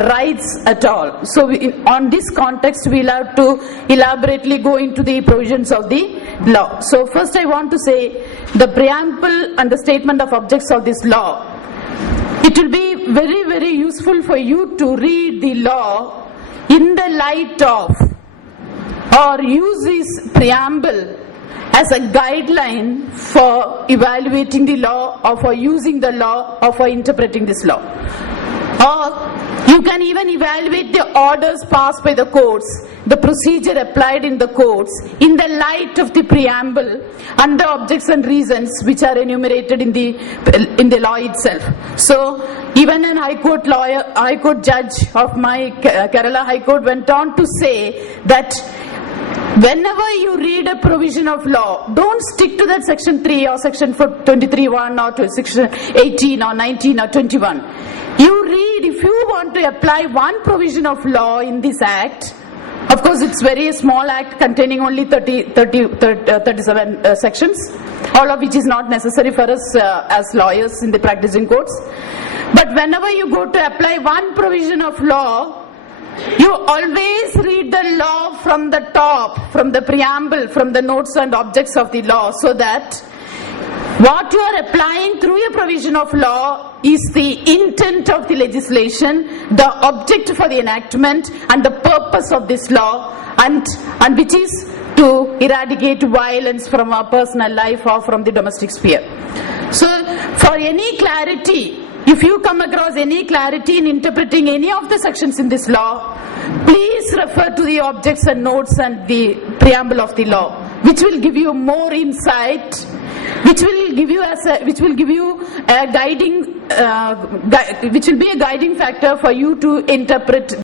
rights at all. So on this context, we'll have to elaborately go into the provisions of the law. So first I want to say the preamble and the statement of objects of this law. It will be very, very useful for you to read the law in the light of, or use this preamble as a guideline for evaluating the law, or for using the law, or for interpreting this law. Or you can even evaluate the orders passed by the courts, the procedure applied in the courts, in the light of the preamble and the objects and reasons which are enumerated in the law itself. So even an High Court judge of my Kerala High Court went on to say that whenever you read a provision of law, don't stick to that section 3 or section 23(1) or to section 18 or 19 or 21. You read, if you want to apply one provision of law in this act, of course it's very small act containing only 37 sections, all of which is not necessary for us as lawyers in the practicing courts. But whenever you go to apply one provision of law, you always read the law from the top, from the preamble, from the notes and objects of the law, so that what you are applying through a provision of law is the intent of the legislation, the object for the enactment, and the purpose of this law, and which is to eradicate violence from our personal life or from the domestic sphere. So for any clarity, if you come across any clarity in interpreting any of the sections in this law, please refer to the objects and notes and the preamble of the law, which will give you more insight, which will be a guiding factor for you to interpret